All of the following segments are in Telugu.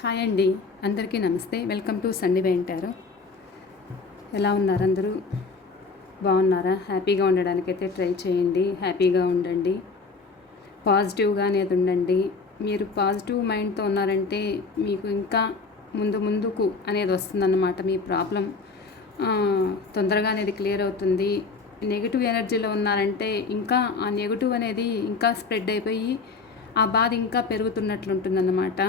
హాయ్ అండి, అందరికీ నమస్తే. వెల్కమ్ టు సండే వెంటారు. ఎలా ఉన్నారు అందరూ? బాగున్నారా? హ్యాపీగా ఉండడానికైతే ట్రై చేయండి. హ్యాపీగా ఉండండి, పాజిటివ్గా అనేది ఉండండి. మీరు పాజిటివ్ మైండ్తో ఉన్నారంటే మీకు ఇంకా ముందుకు అనేది వస్తుందన్నమాట. మీ ప్రాబ్లం తొందరగా అనేది క్లియర్ అవుతుంది. నెగిటివ్ ఎనర్జీలో ఉన్నారంటే ఇంకా ఆ నెగిటివ్ అనేది ఇంకా స్ప్రెడ్ అయిపోయి ఆ బాధ ఇంకా పెరుగుతున్నట్లుంటుందన్నమాట.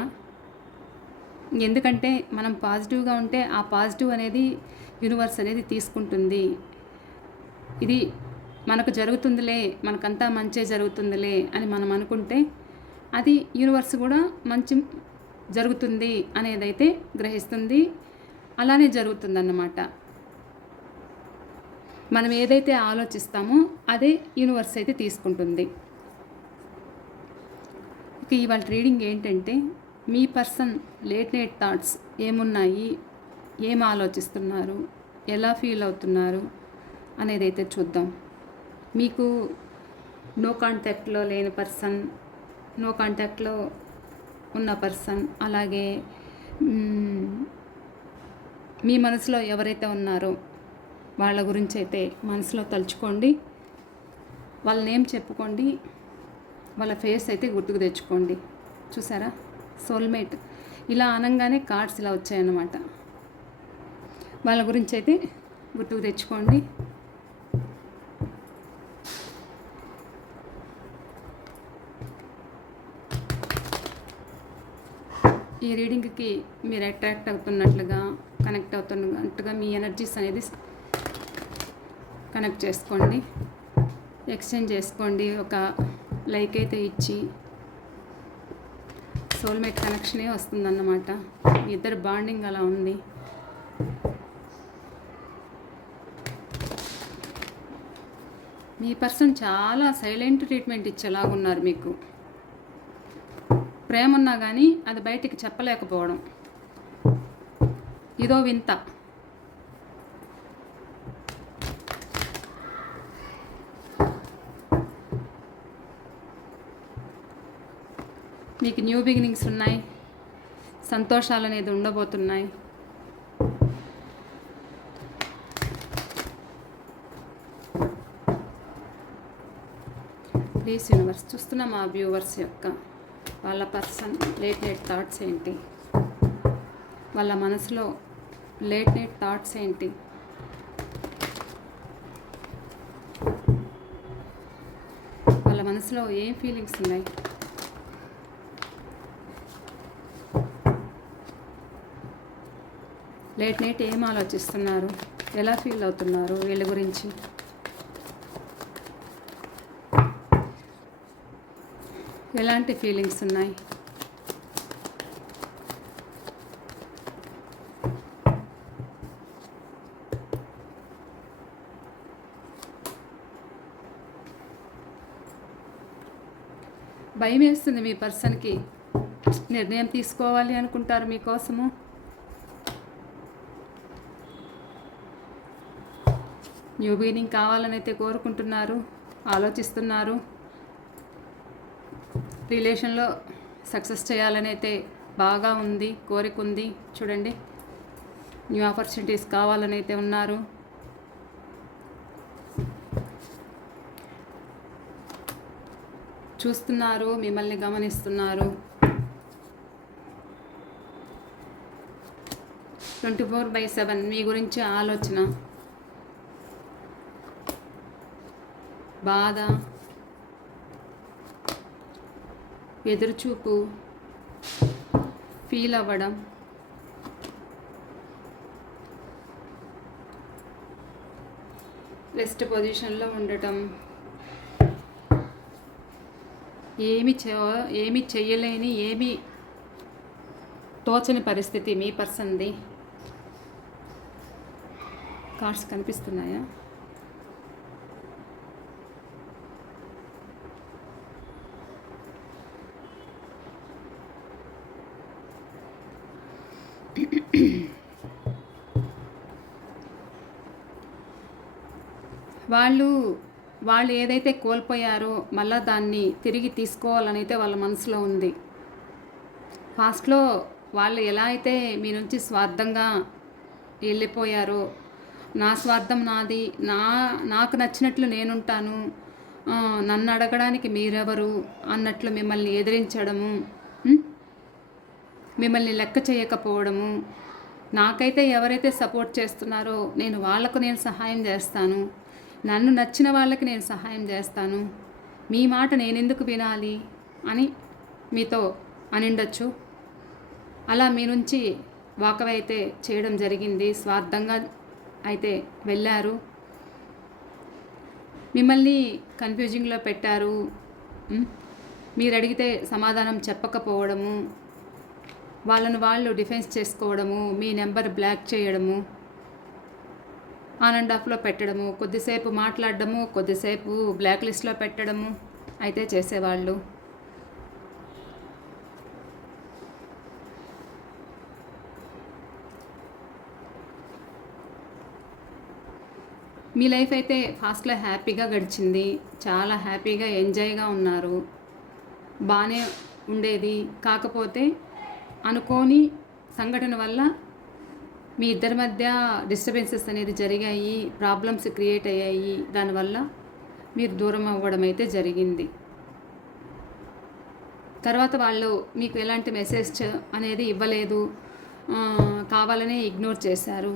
ఎందుకంటే మనం పాజిటివ్గా ఉంటే ఆ పాజిటివ్ అనేది యూనివర్స్ అనేది తీసుకుంటుంది. ఇది మనకు జరుగుతుందిలే, మనకంతా మంచి జరుగుతుందిలే అని మనం అనుకుంటే అది యూనివర్స్ కూడా మంచి జరుగుతుంది అనేదైతే గ్రహిస్తుంది. అలానే జరుగుతుందన్నమాట. మనం ఏదైతే ఆలోచిస్తామో అదే యూనివర్స్ అయితే తీసుకుంటుంది. ఇక ఇవాళ రీడింగ్ ఏంటంటే, మీ పర్సన్ లేట్ నైట్ థాట్స్ ఏమున్నాయి, ఏం ఆలోచిస్తున్నారు, ఎలా ఫీల్ అవుతున్నారు అనేది అయితే చూద్దాం. మీకు నో కాంటాక్ట్లో లేని పర్సన్, నో కాంటాక్ట్లో ఉన్న పర్సన్, అలాగే మీ మనసులో ఎవరైతే ఉన్నారో వాళ్ళ గురించి అయితే మనసులో తలుచుకోండి. వాళ్ళ నేమ్ చెప్పుకోండి, వాళ్ళ ఫేస్ అయితే గుర్తుకు తెచ్చుకోండి. చూసారా, సోల్మేట్ ఇలా అనగానే కార్డ్స్ ఇలా వచ్చాయన్నమాట. వాళ్ళ గురించి అయితే గుర్తుకు తెచ్చుకోండి. ఈ రీడింగ్కి మీరు అట్రాక్ట్ అవుతున్నట్లుగా, కనెక్ట్ అవుతున్నట్టుగా మీ ఎనర్జీస్ అనేది కనెక్ట్ చేసుకోండి, ఎక్స్చేంజ్ చేసుకోండి. ఒక లైక్ అయితే ఇచ్చి సోల్మేట్ కనెక్షనే వస్తుందన్నమాట. మీ ఇద్దరు బాండింగ్ అలా ఉంది. మీ పర్సన్ చాలా సైలెంట్ ట్రీట్మెంట్ ఇచ్చేలాగున్నారు. మీకు ప్రేమ ఉన్నా కానీ అది బయటికి చెప్పలేకపోవడం, ఇదో వింత. మీకు న్యూ బిగినింగ్స్ ఉన్నాయి, సంతోషాలు అనేది ఉండబోతున్నాయి. ప్లీజ్ యూనివర్స్, చూస్తున్న మా వ్యూవర్స్ యొక్క వాళ్ళ పర్సన్ లేట్ నైట్ థాట్స్ ఏంటి, వాళ్ళ మనసులో లేట్ నైట్ థాట్స్ ఏంటి, వాళ్ళ మనసులో ఏం ఫీలింగ్స్ ఉన్నాయి, లేట్ నైట్ ఏం ఆలోచిస్తున్నారు, ఎలా ఫీల్ అవుతున్నారు వీళ్ళ గురించి. ఎలాంటి ఫీలింగ్స్ ఉన్నాయి. భయం వేస్తుంది మీ పర్సన్కి. నిర్ణయం తీసుకోవాలి అనుకుంటారు మీకోసము. న్యూ బిగినింగ్ కావాలని అయితే కోరుకుంటున్నారు, ఆలోచిస్తున్నారు. రిలేషన్లో సక్సెస్ చేయాలని అయితే బాగా ఉంది, కోరిక ఉంది. చూడండి, న్యూ ఆపర్చునిటీస్ కావాలని అయితే ఉన్నారు. చూస్తున్నారు, మిమ్మల్ని గమనిస్తున్నారు. 24/7 మీ గురించి ఆలోచన, బాధ, ఎదురుచూపు, ఫీల్ అవ్వడం, రెస్ట్ పొజిషన్లో ఉండటం, ఏమి చెయ్యలేని, ఏమీ తోచని పరిస్థితి మీ పర్సన్ది. కార్డ్స్ కనిపిస్తున్నాయా? వాళ్ళు ఏదైతే కోల్పోయారో మళ్ళీ దాన్ని తిరిగి తీసుకోవాలని అయితే వాళ్ళ మనసులో ఉంది. పాస్ట్లో వాళ్ళు ఎలా అయితే మీ నుంచి స్వార్థంగా వెళ్ళిపోయారో, నా స్వార్థం నాది, నాకు నచ్చినట్లు నేనుంటాను, నన్ను అడగడానికి మీరెవరు అన్నట్లు మిమ్మల్ని ఎదిరించడము, మిమ్మల్ని లెక్క చేయకపోవడము. నాకైతే ఎవరైతే సపోర్ట్ చేస్తున్నారో నేను సహాయం చేస్తాను, నన్ను నచ్చిన వాళ్ళకి నేను సహాయం చేస్తాను, మీ మాట నేనెందుకు వినాలి అని మీతో అనిండొచ్చు. అలా మీ నుంచి వాకవే అయితే చేయడం జరిగింది, స్వార్థంగా అయితే వెళ్ళారు, మిమ్మల్ని కన్ఫ్యూజింగ్లో పెట్టారు, మీరు అడిగితే సమాధానం చెప్పకపోవడము, వాళ్ళను వాళ్ళు డిఫెన్స్ చేసుకోవడము, మీ నెంబర్ బ్లాక్ చేయడము, ఆన్ అండ్ ఆఫ్లో పెట్టడము, కొద్దిసేపు మాట్లాడడము, కొద్దిసేపు బ్లాక్ లిస్ట్లో పెట్టడము అయితే చేసేవాళ్ళు. మీ లైఫ్ అయితే ఫాస్ట్లో హ్యాపీగా గడిచింది, చాలా హ్యాపీగా ఎంజాయ్గా ఉన్నారు, బాగానే ఉండేది. కాకపోతే అనుకోని సంఘటన వల్ల మీ ఇద్దరి మధ్య డిస్టర్బెన్సెస్ అనేది జరిగాయి, ప్రాబ్లమ్స్ క్రియేట్ అయ్యాయి, దానివల్ల మీరు దూరం అవ్వడం అయితే జరిగింది. తర్వాత వాళ్ళు మీకు ఎలాంటి మెసేజ్ అనేది ఇవ్వలేదు, కావాలనే ఇగ్నోర్ చేశారు.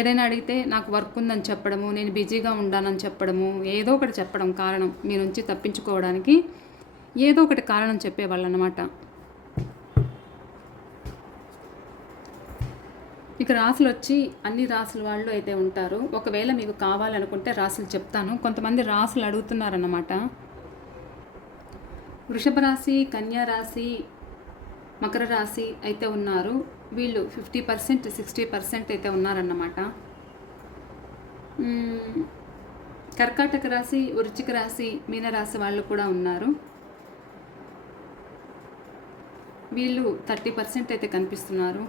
ఏదైనా అడిగితే నాకు వర్క్ ఉందని చెప్పడము, నేను బిజీగా ఉండానని చెప్పడము, ఏదో ఒకటి చెప్పడం కారణం మీ నుంచి తప్పించుకోవడానికి ఏదో ఒకటి కారణం చెప్పేవాళ్ళు అన్నమాట. ఇక రాసులు వచ్చి అన్ని రాసుల వాళ్ళు అయితే ఉంటారు. ఒకవేళ మీకు కావాలనుకుంటే రాసులు చెప్తాను. కొంతమంది రాసులు అడుగుతున్నారన్నమాట. వృషభ రాశి, కన్యా రాశి, మకర రాశి అయితే ఉన్నారు. వీళ్ళు 50%, 60% అయితే ఉన్నారన్నమాట. కర్కాటక రాశి, వృశ్చిక రాశి, మీనరాశి వాళ్ళు కూడా ఉన్నారు. వీళ్ళు 30% అయితే కనిపిస్తున్నారు.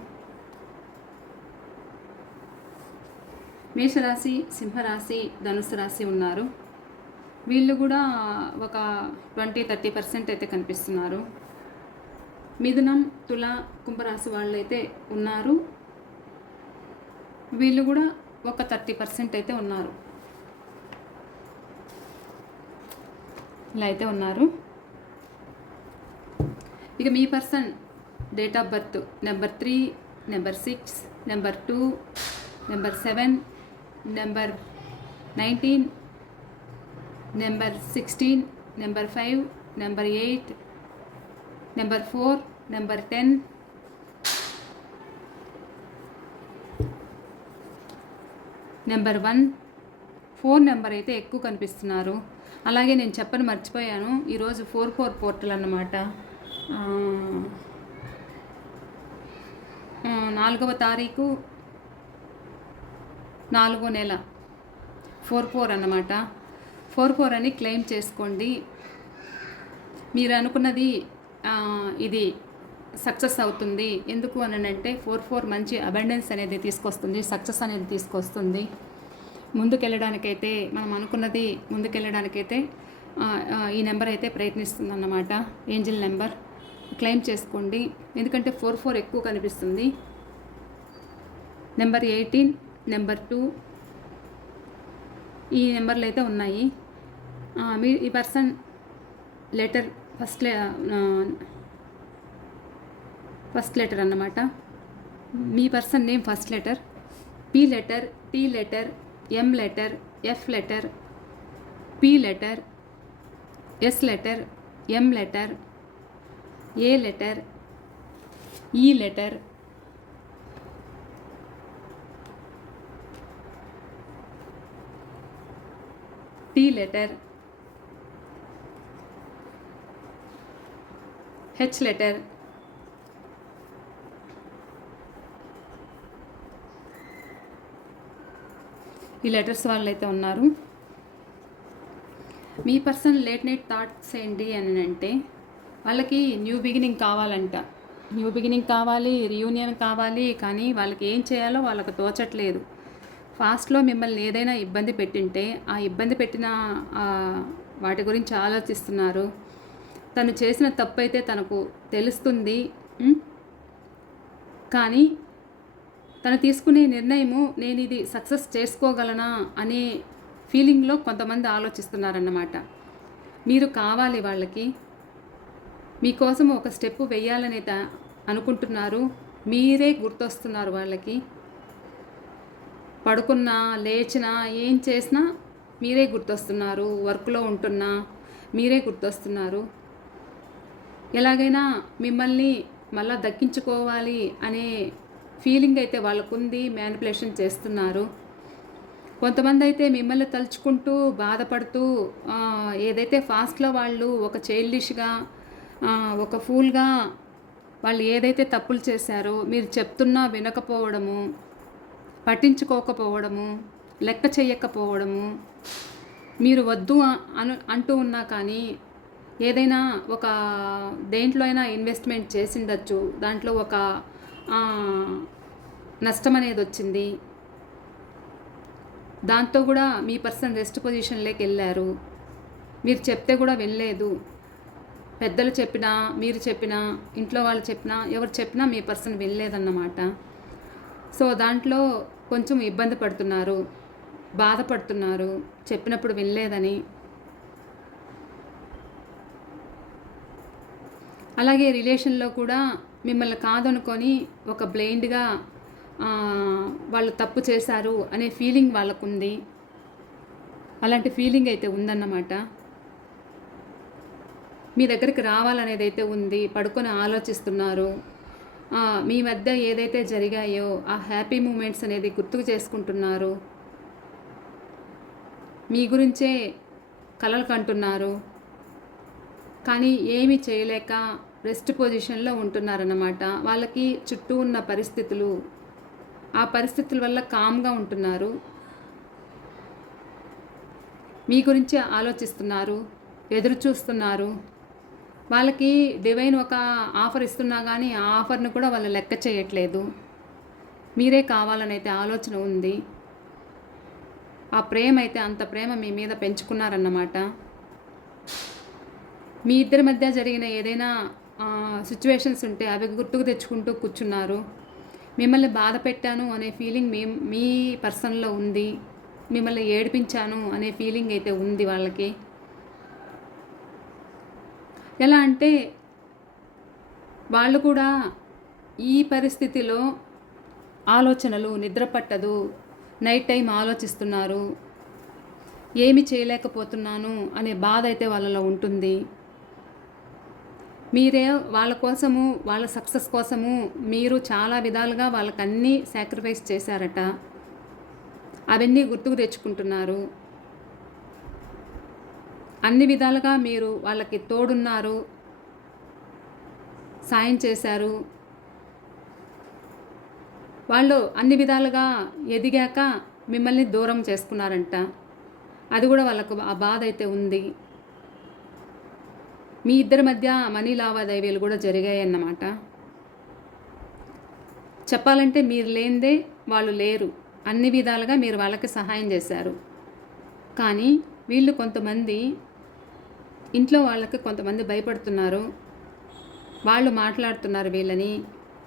మేషరాశి, సింహరాశి, ధనుసు రాశి ఉన్నారు. వీళ్ళు కూడా ఒక 20-30% అయితే కనిపిస్తున్నారు. మిథునం, తుల, కుంభరాశి వాళ్ళు అయితే ఉన్నారు. వీళ్ళు కూడా ఒక 30% అయితే ఉన్నారు. ఇలా అయితే ఉన్నారు. ఇక మీ person date of birth number 3, number 6, number 2, number 7, number 19, number 16, number 5, number 8, number 4, number 10, number 1, 4 number అయితే ఎక్కువ కనిపిస్తున్నారు. అలాగే నేను చెప్పని మర్చిపోయాను, ఈరోజు 4/4 పోర్టల్ అన్నమాట. 4వ తారీఖు 4వ నెల 4/4 అన్నమాట. 4/4 అని క్లెయిమ్ చేసుకోండి. మీరు అనుకున్నది ఇది సక్సెస్ అవుతుంది. ఎందుకు అని అంటే 4/4 మంచి అబండెన్స్ అనేది తీసుకొస్తుంది, సక్సెస్ అనేది తీసుకొస్తుంది. ముందుకెళ్ళడానికైతే మనం అనుకున్నది ముందుకెళ్ళడానికైతే ఈ నెంబర్ అయితే ప్రయత్నిస్తుంది అన్నమాట. ఏంజిల్ నెంబర్ క్లెయిమ్ చేసుకోండి, ఎందుకంటే 4/4 ఎక్కువ కనిపిస్తుంది. నెంబర్ 18, నెంబర్ 2 ఈ నెంబర్లు అయితే ఉన్నాయి. మీ ఈ పర్సన్ లెటర్ ఫస్ట్ లెటర్ అన్నమాట. మీ person name first letter, P letter, T letter, M letter, F letter, P letter, S letter, M letter, A letter, E letter, T letter, H letter, E letters వాళ్ళు అయితే ఉన్నారు. మీ పర్సన్ లేట్ నైట్ థాట్స్ ఏంటి అని అంటే వాళ్ళకి న్యూ బిగినింగ్ కావాలంట. న్యూ బిగినింగ్ కావాలి, రీయూనియన్ కావాలి, కానీ వాళ్ళకి ఏం చేయాలో వాళ్ళకి తోచట్లేదు. ఫాస్ట్లో మిమ్మల్ని ఏదైనా ఇబ్బంది పెట్టింటే ఆ ఇబ్బంది పెట్టిన వాటి గురించి ఆలోచిస్తున్నారు. తను చేసిన తప్పు అయితే తనకు తెలుస్తుంది. ఉమ్, కానీ తను తీసుకునే నిర్ణయము నేను ఇది సక్సెస్ చేసుకోగలనా అనే ఫీలింగ్లో కొంతమంది ఆలోచిస్తున్నారన్నమాట. మీరు కావాలి వాళ్ళకి, మీకోసం ఒక స్టెప్ వెయ్యాలని అనుకుంటున్నారు. మీరే గుర్తొస్తున్నారు వాళ్ళకి. పడుకున్నా లేచినా ఏం చేసినా మీరే గుర్తొస్తున్నారు. వర్క్లో ఉంటున్నా మీరే గుర్తొస్తున్నారు. ఎలాగైనా మిమ్మల్ని మళ్ళా దక్కించుకోవాలి అనే ఫీలింగ్ అయితే వాళ్ళకుంది. మ్యానిపులేషన్ చేస్తున్నారు. కొంతమంది అయితే మిమ్మల్ని తలుచుకుంటూ బాధపడుతూ ఏదైతే ఫాస్ట్లో వాళ్ళు ఒక చైల్డిష్గా ఒక ఫూల్గా వాళ్ళు ఏదైతే తప్పులు చేశారో మీరు చెప్తున్నా వినకపోవడము, పట్టించుకోకపోవడము, లెక్క చేయకపోవడము, మీరు వద్దు అంటూ ఉన్నా కానీ ఏదైనా ఒక దేంట్లో అయినా ఇన్వెస్ట్మెంట్ చేసిండొచ్చు, దాంట్లో ఒక నష్టం అనేది వచ్చింది, దాంతో కూడా మీ పర్సన్ రెస్ట్ పొజిషన్లోకి వెళ్ళారు. మీరు చెప్తే కూడా వెళ్ళలేదు. పెద్దలు చెప్పినా, మీరు చెప్పినా, ఇంట్లో వాళ్ళు చెప్పినా, ఎవరు చెప్పినా మీ పర్సన్ వెళ్ళలేదన్నమాట. సో దాంట్లో కొంచెం ఇబ్బంది పడుతున్నారు, బాధపడుతున్నారు, చెప్పినప్పుడు వినలేదని. అలాగే రిలేషన్లో కూడా మిమ్మల్ని కాదనుకొని ఒక బ్లైండ్గా వాళ్ళు తప్పు చేశారు అనే ఫీలింగ్ వాళ్ళకుంది. అలాంటి ఫీలింగ్ అయితే ఉందన్నమాట. మీ దగ్గరికి రావాలనేది అయితే ఉంది. పడుకొని ఆలోచిస్తున్నారు. మీ మధ్య ఏదైతే జరిగాయో ఆ హ్యాపీ మూమెంట్స్ అనేది గుర్తుకు చేసుకుంటున్నారు. మీ గురించే కలలు కంటున్నారు. కానీ ఏమీ చేయలేక రెస్ట్ పొజిషన్లో ఉంటున్నారన్నమాట. వాళ్ళకి చుట్టూ ఉన్న పరిస్థితులు, ఆ పరిస్థితుల వల్ల కామ్గా ఉంటున్నారు. మీ గురించి ఆలోచిస్తున్నారు, ఎదురు చూస్తున్నారు. వాళ్ళకి డివైన్ ఒక ఆఫర్ ఇస్తున్నా కానీ ఆ ఆఫర్ను కూడా వాళ్ళు లెక్క చేయట్లేదు. మీరే కావాలని అయితే ఆలోచన ఉంది. ఆ ప్రేమ అయితే అంత ప్రేమ మీ మీద పెంచుకున్నారన్నమాట. మీ ఇద్దరి మధ్య జరిగిన ఏదైనా సిచ్యువేషన్స్ ఉంటే అవి గుర్తుకు తెచ్చుకుంటూ కూర్చున్నారు. మిమ్మల్ని బాధ పెట్టాను అనే ఫీలింగ్ మీ పర్సన్లో ఉంది. మిమ్మల్ని ఏడిపించాను అనే ఫీలింగ్ అయితే ఉంది వాళ్ళకి. ఎలా అంటే వాళ్ళు కూడా ఈ పరిస్థితిలో ఆలోచనలు, నిద్ర పట్టదు, నైట్ టైం ఆలోచిస్తున్నారు. ఏమి చేయలేకపోతున్నాను అనే బాధ అయితే వాళ్ళలో ఉంటుంది. మీరే వాళ్ళ కోసము, వాళ్ళ సక్సెస్ కోసము మీరు చాలా విధాలుగా వాళ్ళకి అన్నీ సాక్రిఫైస్ చేశారట. అవన్నీ గుర్తుకు తెచ్చుకుంటున్నారు. అన్ని విధాలుగా మీరు వాళ్ళకి తోడున్నారు, సాయం చేశారు. వాళ్ళు అన్ని విధాలుగా ఎదిగాక మిమ్మల్ని దూరం చేసుకున్నారంట. అది కూడా వాళ్ళకు ఆ బాధ అయితే ఉంది. మీ ఇద్దరి మధ్య మనీ లావాదేవీలు కూడా జరిగాయన్నమాట. చెప్పాలంటే మీరు లేనిదే వాళ్ళు లేరు. అన్ని విధాలుగా మీరు వాళ్ళకి సహాయం చేశారు. కానీ వీళ్ళు కొంతమంది ఇంట్లో వాళ్ళకి కొంతమంది భయపడుతున్నారు. వాళ్ళు మాట్లాడుతున్నారు వీళ్ళని.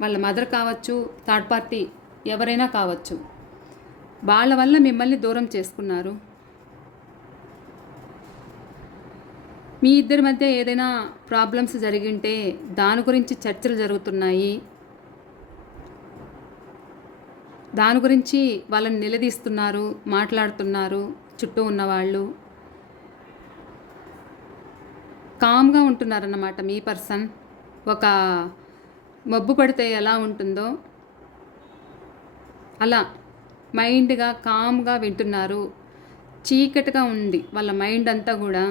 వాళ్ళ మదర్ కావచ్చు, థర్డ్ పార్టీ ఎవరైనా కావచ్చు. వాళ్ళ వల్ల మిమ్మల్ని దూరం చేసుకున్నారు. మీ ఇద్దరి మధ్య ఏదైనా ప్రాబ్లమ్స్ జరిగింటే దాని గురించి చర్చలు జరుగుతున్నాయి. దాని గురించి వాళ్ళని నిలదీస్తున్నారు, మాట్లాడుతున్నారు చుట్టూ ఉన్నవాళ్ళు. కామ్గా ఉంటున్నారన్నమాట మీ పర్సన్. ఒక మబ్బు పడితే ఎలా ఉంటుందో అలా మైండ్గా కామ్గా వింటున్నారు. చీకటిగా ఉంది వాళ్ళ మైండ్ అంతా కూడా.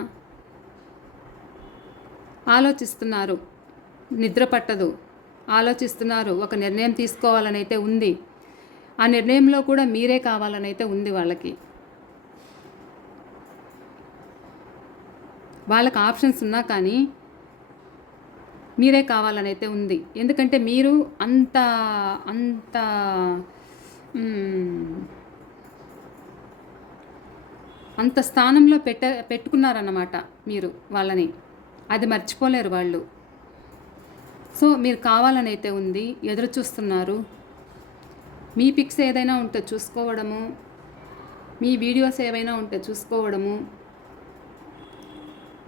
ఆలోచిస్తున్నారు, నిద్ర పట్టదు, ఆలోచిస్తున్నారు. ఒక నిర్ణయం తీసుకోవాలని అయితే ఉంది. ఆ నిర్ణయంలో కూడా మీరే కావాలని అయితే ఉంది వాళ్ళకి. వాళ్ళకి ఆప్షన్స్ ఉన్నా కానీ మీరే కావాలని అయితే ఉంది. ఎందుకంటే మీరు అంత అంత అంత స్థానంలో పెట్టుకున్నారన్నమాట మీరు వాళ్ళని. అది మర్చిపోలేరు వాళ్ళు. సో మీరు కావాలని అయితే ఉంది, ఎదురు చూస్తున్నారు. మీ పిక్స్ ఏదైనా ఉంటే చూసుకోవడము, మీ వీడియోస్ ఏవైనా ఉంటే చూసుకోవడము,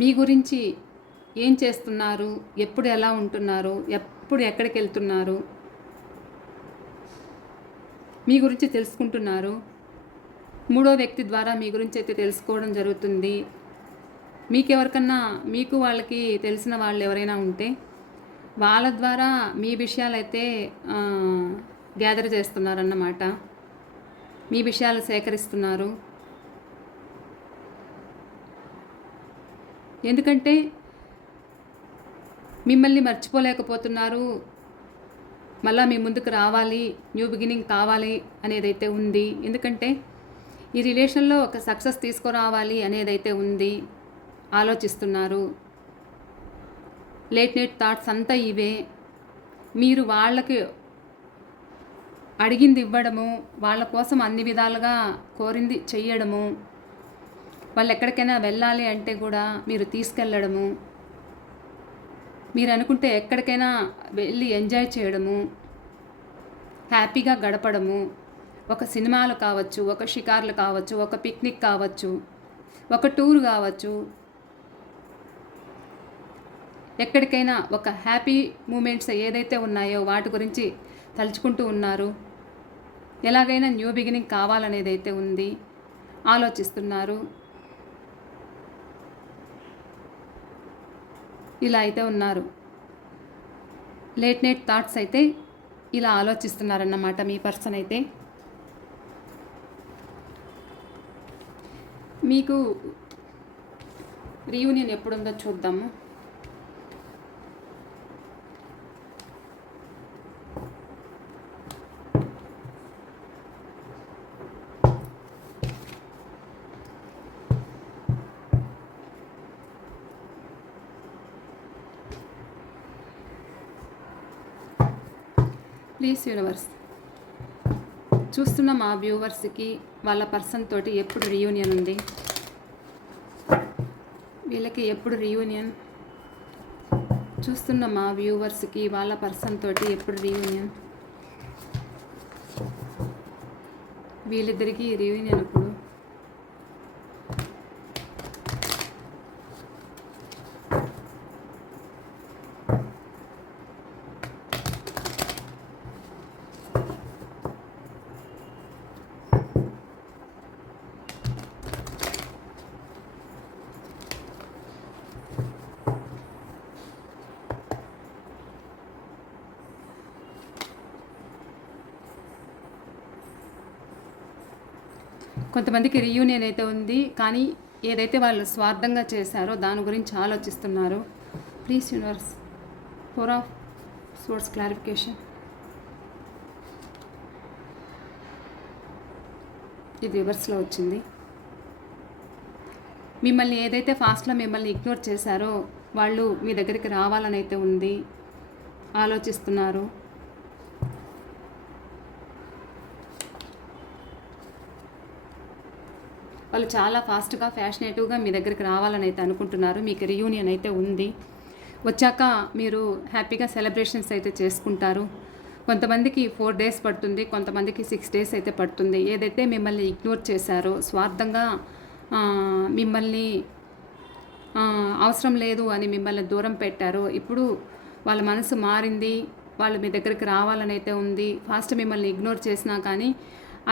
మీ గురించి ఏం చేస్తున్నారు, ఎప్పుడు ఎలా ఉంటున్నారు, ఎప్పుడు ఎక్కడికి వెళ్తున్నారు, మీ గురించి తెలుసుకుంటున్నారు. మూడో వ్యక్తి ద్వారా మీ గురించి అయితే తెలుసుకోవడం జరుగుతుంది. మీకెవరికన్నా, మీకు వాళ్ళకి తెలిసిన వాళ్ళు ఎవరైనా ఉంటే వాళ్ళ ద్వారా మీ విషయాలైతే గ్యాదర్ చేస్తున్నారన్నమాట. మీ విషయాలు సేకరిస్తున్నారు. ఎందుకంటే మిమ్మల్ని మర్చిపోలేకపోతున్నారు. మళ్ళీ మీ ముందుకు రావాలి, న్యూ బిగినింగ్ కావాలి అనేదైతే ఉంది. ఎందుకంటే ఈ రిలేషన్లో ఒక సక్సెస్ తీసుకురావాలి అనేదైతే ఉంది. ఆలోచిస్తున్నారు. లేట్ నైట్ థాట్స్ అంతా ఇవే. మీరు వాళ్ళకి అడిగింది ఇవ్వడము, వాళ్ళ కోసం అన్ని విధాలుగా కోరింది చెయ్యడము, వాళ్ళు ఎక్కడికైనా వెళ్ళాలి అంటే కూడా మీరు తీసుకెళ్ళడము, మీరు అనుకుంటే ఎక్కడికైనా వెళ్ళి ఎంజాయ్ చేయడము, హ్యాపీగా గడపడము, ఒక సినిమాలు కావచ్చు, ఒక షికార్లు కావచ్చు, ఒక పిక్నిక్ కావచ్చు, ఒక టూర్ కావచ్చు, ఎక్కడికైనా ఒక హ్యాపీ మూమెంట్స్ ఏదైతే ఉన్నాయో వాటి గురించి తలుచుకుంటూ ఉన్నారు. ఎలాగైనా న్యూ బిగినింగ్ కావాలనేది అయితే ఉంది. ఆలోచిస్తున్నారు. ఇలా అయితే ఉన్నారు. లేట్ నైట్ థాట్స్ అయితే ఇలా ఆలోచిస్తున్నారన్నమాట మీ పర్సన్ అయితే. మీకు రీయూనియన్ ఎప్పుడుందో చూద్దాము. ప్లీజ్ యూనివర్స్, చూస్తున్న మా వ్యూవర్స్కి వాళ్ళ పర్సన్ తోటి ఎప్పుడు రీయూనియన్ ఉంది, వీళ్ళకి ఎప్పుడు రీయూనియన్, చూస్తున్న మా వ్యూవర్స్కి వాళ్ళ పర్సన్ తోటి ఎప్పుడు రీయూనియన్, వీళ్ళిద్దరికీ రీయూనియన్ ఇప్పుడు. కొంతమందికి రీయూనియన్ అయితే ఉంది, కానీ ఏదైతే వాళ్ళు స్వార్థంగా చేశారో దాని గురించి ఆలోచిస్తున్నారు. Please universe, 4 of swords clarification. ఇది రివర్స్లో వచ్చింది. మిమ్మల్ని ఏదైతే ఫాస్ట్లో మిమ్మల్ని ఇగ్నోర్ చేశారో వాళ్ళు మీ దగ్గరికి రావాలని అయితే ఉంది. ఆలోచిస్తున్నారు. వాళ్ళు చాలా ఫాస్ట్గా ఫ్యాషనేటివ్గా మీ దగ్గరికి రావాలని అయితే అనుకుంటున్నారు. మీకు రీయూనియన్ అయితే ఉంది. వచ్చాక మీరు హ్యాపీగా సెలబ్రేషన్స్ అయితే చేసుకుంటారు. కొంతమందికి 4 days పడుతుంది, కొంతమందికి 6 days అయితే పడుతుంది. ఏదైతే మిమ్మల్ని ఇగ్నోర్ చేశారో, స్వార్థంగా మిమ్మల్ని అవసరం లేదు అని మిమ్మల్ని దూరం పెట్టారో, ఇప్పుడు వాళ్ళ మనసు మారింది. వాళ్ళు మీ దగ్గరికి రావాలని అయితే ఉంది. ఫాస్ట్ మిమ్మల్ని ఇగ్నోర్ చేసినా కానీ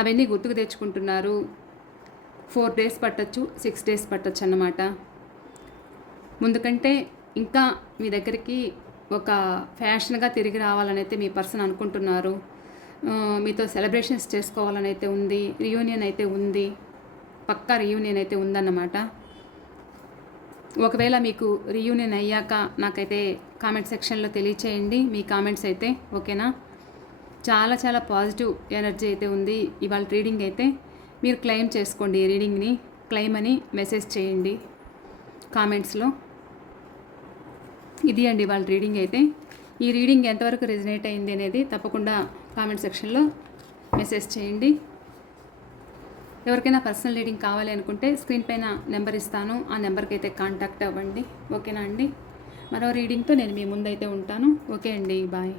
అవన్నీ గుర్తుకు తెచ్చుకుంటున్నారు. 4 days పట్టచ్చు, 6 days పట్టచ్చు అన్నమాట. ముందుకంటే ఇంకా మీ దగ్గరికి ఒక ఫ్యాషన్గా తిరిగి రావాలని అయితే మీ పర్సన్ అనుకుంటున్నారు. మీతో సెలబ్రేషన్స్ చేసుకోవాలని అయితే ఉంది. రీయూనియన్ అయితే ఉంది. పక్కా రీయూనియన్ అయితే ఉందన్నమాట. ఒకవేళ మీకు రీయూనియన్ అయ్యాక నాకైతే కామెంట్ సెక్షన్లో తెలియచేయండి మీ కామెంట్స్ అయితే. ఓకేనా? చాలా చాలా పాజిటివ్ ఎనర్జీ అయితే ఉంది ఇవాళ రీడింగ్ అయితే. మీరు క్లెయిమ్ చేసుకోండి ఈ రీడింగ్ని. క్లెయిమ్ అని మెసేజ్ చేయండి కామెంట్స్లో. ఇది అండి వాళ్ళ రీడింగ్ అయితే. ఈ రీడింగ్ ఎంతవరకు రెజనేట్ అయింది అనేది తప్పకుండా కామెంట్ సెక్షన్లో మెసేజ్ చేయండి. ఎవరికైనా పర్సనల్ రీడింగ్ కావాలి అనుకుంటే స్క్రీన్ పైన నెంబర్ ఇస్తాను, ఆ నెంబర్కి అయితే కాంటాక్ట్ అవ్వండి. ఓకేనా అండి? మరో రీడింగ్తో నేను మీ ముందైతే ఉంటాను. ఓకే అండి, బాయ్.